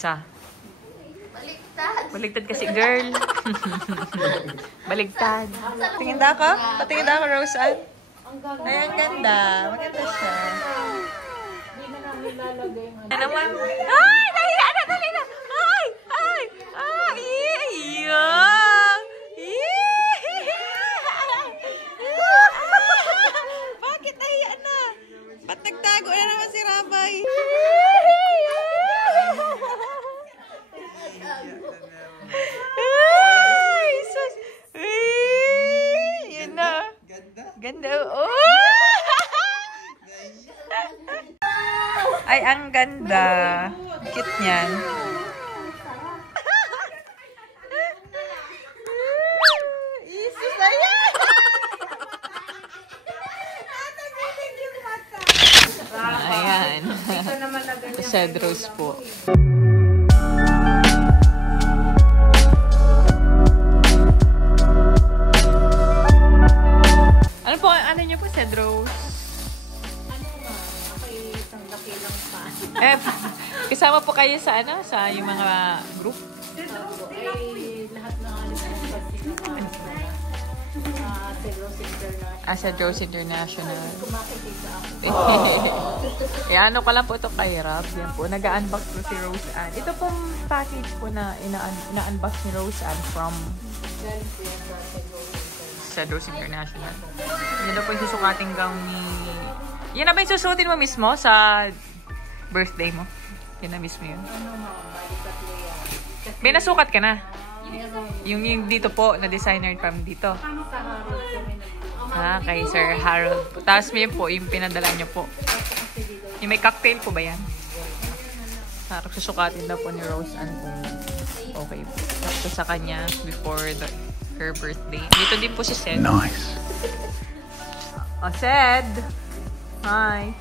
isa. Baliktad. Baliktad kasi, girl. Baliktad. Tingin na ako? Patingin na ako, Roseanne. Ay, ang ganda. Maganda siya. Hindi na namin lalagay yung Ano naman? Ay! Nahiya na! Dali na! Ay! Ay! Ay! Yeah! Bakit nahiya na? Ba't nagtago na naman si Rabay? Ay! Sus! Yun na. Ganda. Oh! Ay, ang ganda. Cute niyan. Isus, ayan! Ayan. Cedros po. Ano po, ano niyo po, Cedros? Eh, kasama po kayo sa ano? Sa yung mga group? lahat ng alis ng Cedros International. Kumakikita ako. Eh, ano ka lang po ito kay Rob. Yan po, nag-unbox po si Roseanne. Ito pong package po na ina-unbox ni Roseanne from Cedros International. Yan na po yung susukating gown ni... Yan na ba yung susutin mo mismo sa birthday mo? Yan na mismo yun. May nasukat ka na? Yung dito po, na designer from dito. Ah, kay Sir Harold. Tapos may po, yung pinadala nyo po. Yung may cocktail po ba yan? Sarap susukatin daw po ni Roseanne kung okay po. Tapos sa kanya, before her birthday. Dito din po si Sed. Nice. Oh, Sed! Hi!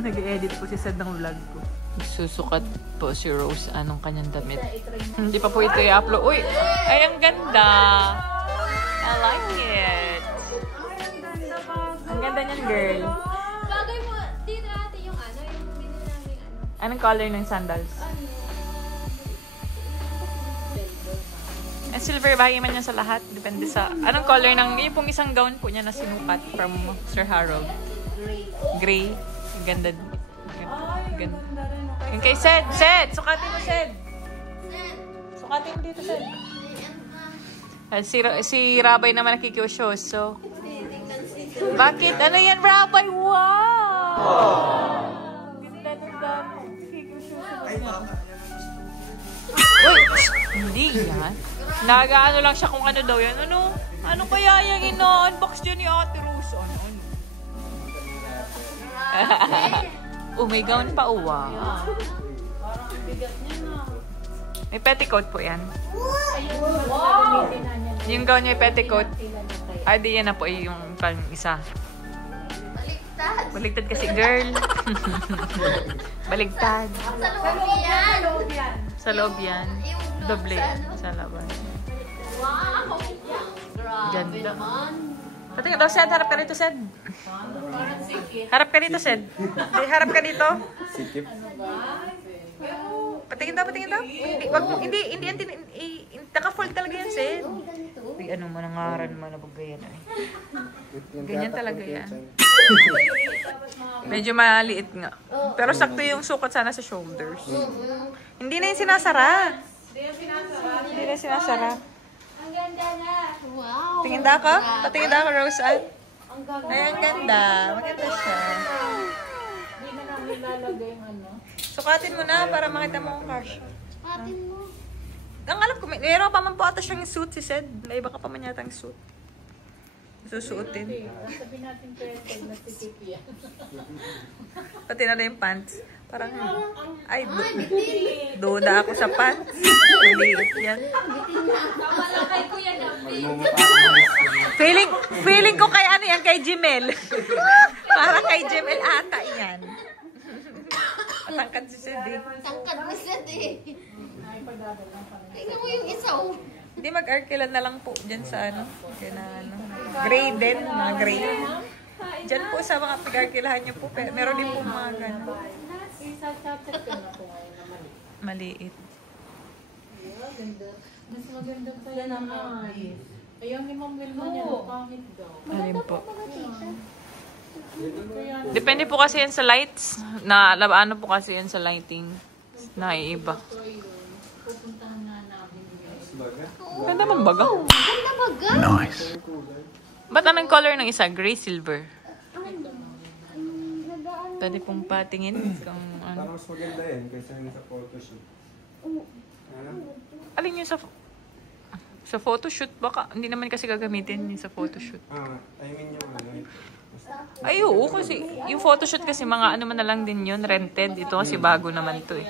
Nag-edit po si Sed ng vlog ko. Susukat po si Roseanne ng kanyang damit. Hindi pa po ito i-upload. Uy! Ay, ang ganda! I like it! Ang ganda niyan, girl. Bagay mo, dito natin yung ano, yung binili namin ano. Anong color ng sandals? Silver, bagay man yan sa lahat. Depende sa... Anong color ng... Yung pong isang gown po niya na sinukat from Sir Harold. Gray. Ang ganda. Ganda. Yung kay Sed. Sed! Sukatin mo, Sed! Sukatin mo dito, Sed. Si Rabay naman nakikiusyos. So, bakit? Ano yan, Rabay? Wow! Ganda ng dami. Uy! Hindi yan. Nag-ano lang siya kung ano daw yan. Ano kaya yung ina-unbox dyan ni Ate Rose? Ano? May gown pa, wow. May petticoat po yan. Yung gown niya, petticoat. Ay, di yan na po yung pang isa. Baliktad. Baligtad kasi, girl. Baligtad. Sa loob yan. Sa loob yan. Doble yan. Sa laban. Wow! Grabe Ganda. naman. Patingin daw, Sed. Harap ka dito, Sed. Harap ka dito, Sed. Harap ka dito. Patingin daw, patingin daw. Hindi, naka-fold talaga yan, Sed. Uy, ano mo, nangaran mo na bagayan ay. Ganyan talaga yan. Medyo maliit nga. Pero sakto yung sukat sana sa shoulders. Hindi na yung sinasara. Hindi na yung sinasara. Ang ganda na. Wow. Tingin na ako? Patingin na ako, Roseanne. Ay, ang ganda. Maganda siya. Hindi na namin lalagay yung ano. Sukatin mo na para makita mo ang cash. Patin mo. Ang alam ko, mayroon pa man po ata siyang suit, si Sed. May iba ka pa man yata ang suit. Susuotin. Sabi natin pwede na si Tipi yan. Pati na yung pants. Parang, ay, duda ako sa pants. Maliit yan. Wala kay Kuya David. Feeling ko kay ano yan, kay Jimel. Para kay Jimel ata yan. Matangkad si Sed eh. Tangkad mo siya eh. Tingnan mo yung isa oh. Hindi, mag-arkilan na lang po dyan sa ano. Dyan na ano. Gray din, mga gray. Dyan po sa mga pag-arkilahan nyo po. Meron din po mga gano'n. Isa-chat ka na po ngayon. Maliit. Ganda. Mas maganda pa yan ang alis. Ayaw ni Ma'am Wilma niya, pangit daw. Alin po? Kaya Depende po kasi yan sa lights. Ano po kasi yan sa lighting. Naiiba. ito yun. Pupuntahan na namin yun. Ganda man baga. Ganda baga. Nice. Ba't anong color ng isa? Gray, silver. Nagaan. Pwede pong patingin kung ano. Parang mas maganda yan kaysa yung sa photoshoot. Ano? Alin yun sa photoshoot? Baka hindi naman kasi gagamitin yun sa photoshoot. I mean yung ano. Ay, oo. Kasi yung photoshoot kasi mga ano man na lang din yun. Rented. Ito kasi bago naman to eh.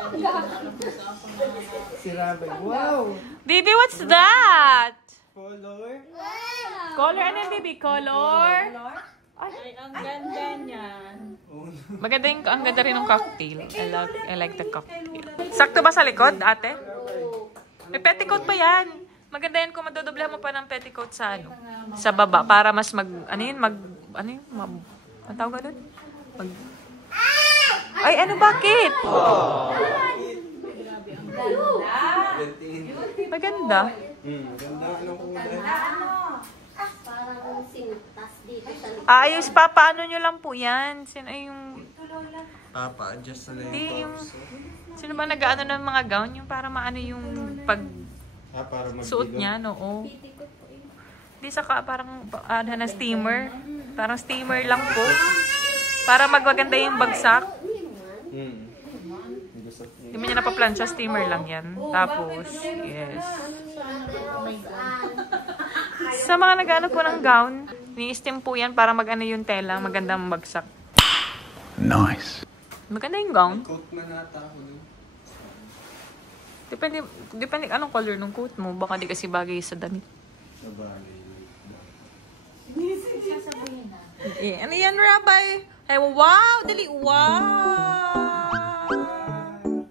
Si Rabay. Wow! Baby, what's that? Color? Color? Ano yung baby? Color? Ay, ang ganda niyan. Maganda yung, ang ganda rin ng cocktail. I like the cocktail. Sakto ba sa likod, ate? May petticoat pa yan. Maganda yan kung madodoblehan mo pa ng petticoat sa ano, sa baba para mas ang tawag doon? Ay, ano, bakit? Maganda. Maganda. Anong kulay? Parang sintas dito sa likod. Ayos pa, paano nyo lang po yan? Sino ay yung... Papa-adjust na lang Di, yung yung... torso. Sino ba nag-ano ng mga gown? Yung para maano yung pag... Para Suot niya, oo. Di saka parang na steamer. Parang steamer lang po. Para magmaganda yung bagsak. Hindi mo niya napaplansya, steamer lang yan. Tapos, yes. Sa mga nag-ano po ng gown, ni-steam po yan para mag-ano yung tela, magandang bagsak. Nice. Maganda yung gown. Coat man nata ako nun. Depende anong color ng coat mo. Baka di kasi bagay sa damit. Sabali. Ano yan, Rabay? Ay, wow! Dali! Wow!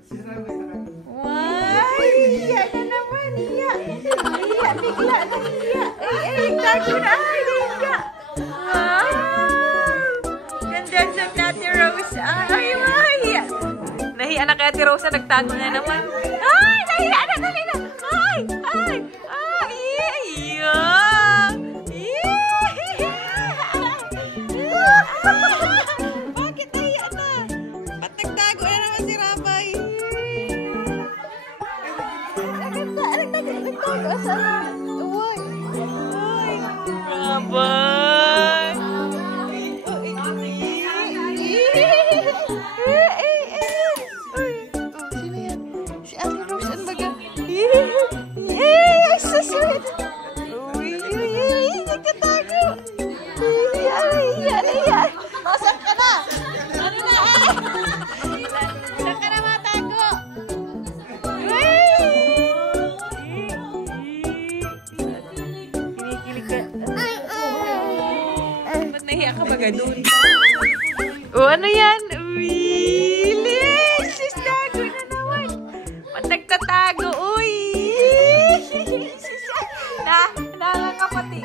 Si Rabay na Wow! Hiya na naman! Hiya! Hiya! Bigla na hiya! Ay! Tago na! Ay! Hiya! Wow! Ganda sa Ate Rose! Ay! Wow! Hiya! Nahiya na kay Ate Rose. Nagtago na naman. Ay! Nahiya na! Dali na! Ay! Ay! Ay! Hiya! Bakit nahiya na? Ba't nagtago na naman si Rabay? Nagtago. Saan? Uy! Uy! Rabay! Sino yan? Si Ate Rose ang baga. Ay, so sweet! Uy! Nagtatago! Hiya! Masak ka na! Ano na? Saan ka na matago? Kinikilig ka. Ba't nahiya ka baga doon? O ano yan? Willis! Tago na naman! Ba't nagtatago? Uy! Nakakapati.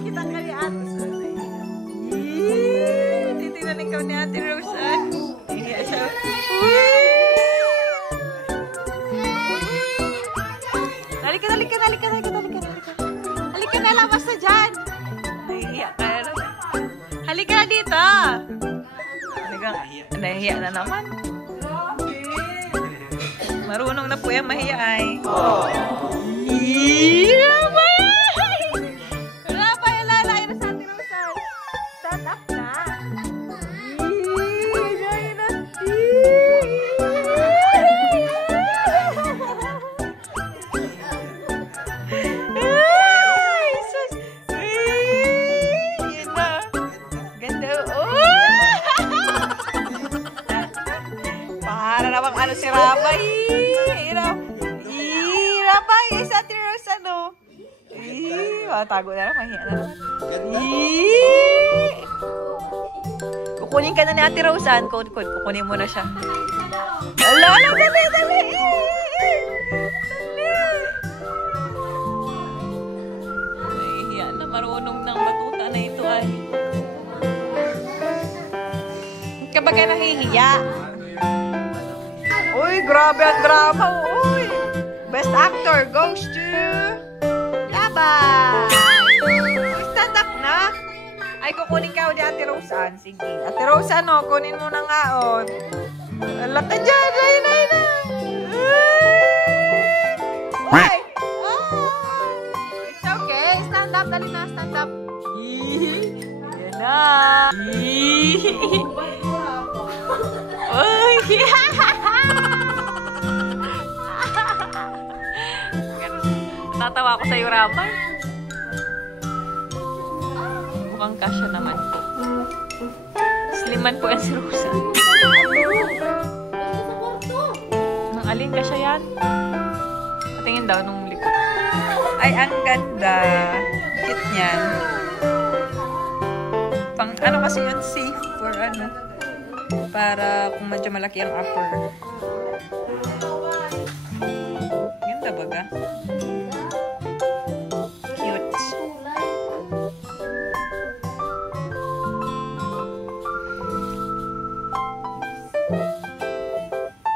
Kita ka ni Ate titignan ikaw ni Ate Rose. Hiya siya. Halika na, labas na dyan. Nahihiya ka na. Halika na dito. Nahihiya na naman. Marunong na po yung mahiya ay. Rabay, lalay na sa Ate Rose. Stand up na. Para namang ano si Rabay. Rabay. tago na lang. Mahiya na naman. Eee! Kukunin ka na ni Ate Roseanne. Kukunin mo na siya. Ala, dali, dali. Nahihiya na. Marunong ng batuta na ito ay. Kapag ka nahihiya. Uy, grabe ang drama. Uy. Best actor goes to Laban. Stand up na. Ay, kukunin ka o di Ate Roseanne. Sige. Ate Roseanne, no, kunin mo na nga o. Alak ka dyan. Ay. Uy. It's okay. Stand up. Dali na. Stand up. Yan na. Uy. Natawa ako sa'yo, Rabay. Mukhang kasya naman po. Sliman po yan si Rosa. Nang alin kasya yan? Patingin daw nung likod. Ay, ang ganda. Cute niyan. Pang ano kasi yun, safe for ano. Para kung medyo malaki ang upper. Ganda baga.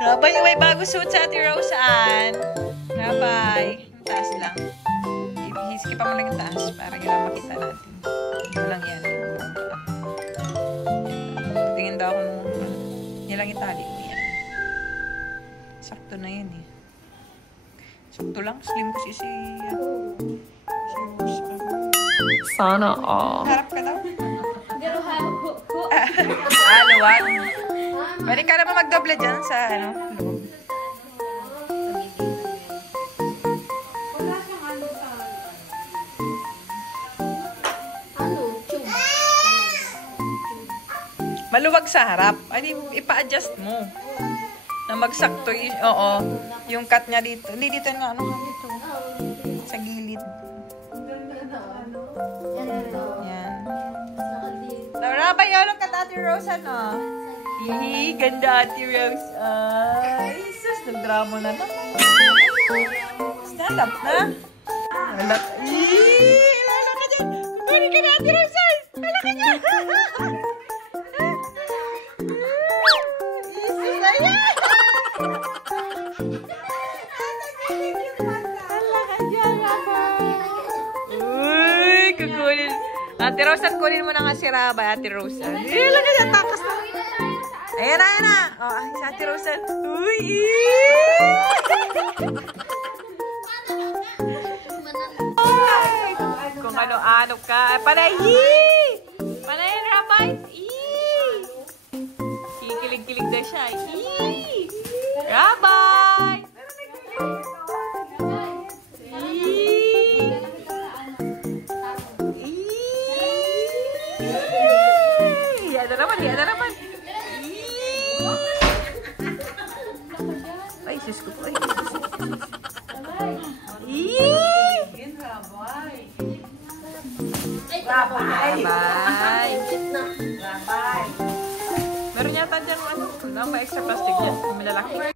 Rabay, may bago suit sa Ate Roseanne. Rabay. Ang taas lang. Hiskipan mo lang yung taas para yun lang makita natin. Ito lang yan. Tingin daw akong yan lang itali mo yan. Sakto na yan eh. Sakto lang. Slim ko si Rose. Sana all. Harap ka daw. Luwag. Pwede ka naman magdoble dyan sa ano, loob. Maluwag sa harap. Ay, ipa-adjust mo. Na magsakto. Oo. Yung cut niya dito. Hindi dito na ano dito. Sa gilid. Yan. Laura, ba yun ang cut Ate Roseanne, no? Hihi, ganda Ate Rose. Ay, sus, nagdrama na na. Stand up na. Alak. Hihi, lala ka dyan. Bari ka na Ate Rose. Lala ka dyan. Isus, ayan. Lala ka dyan, uy, kukunin. Ate Roseanne, kunin mo na nga si Rabay, Ate Roseanne. Lala ka dyan, takas na. Ayan na. Oh, ay, si Ate Roseanne. Uy! Kung ano-ano ka. Panay! Panay, Rabay! Kikilig-kilig na siya. Rabay! Yan na naman. Ay, sis ko po. Rabay. Meron yata dyan ano, extra plastic dyan. May lalaki.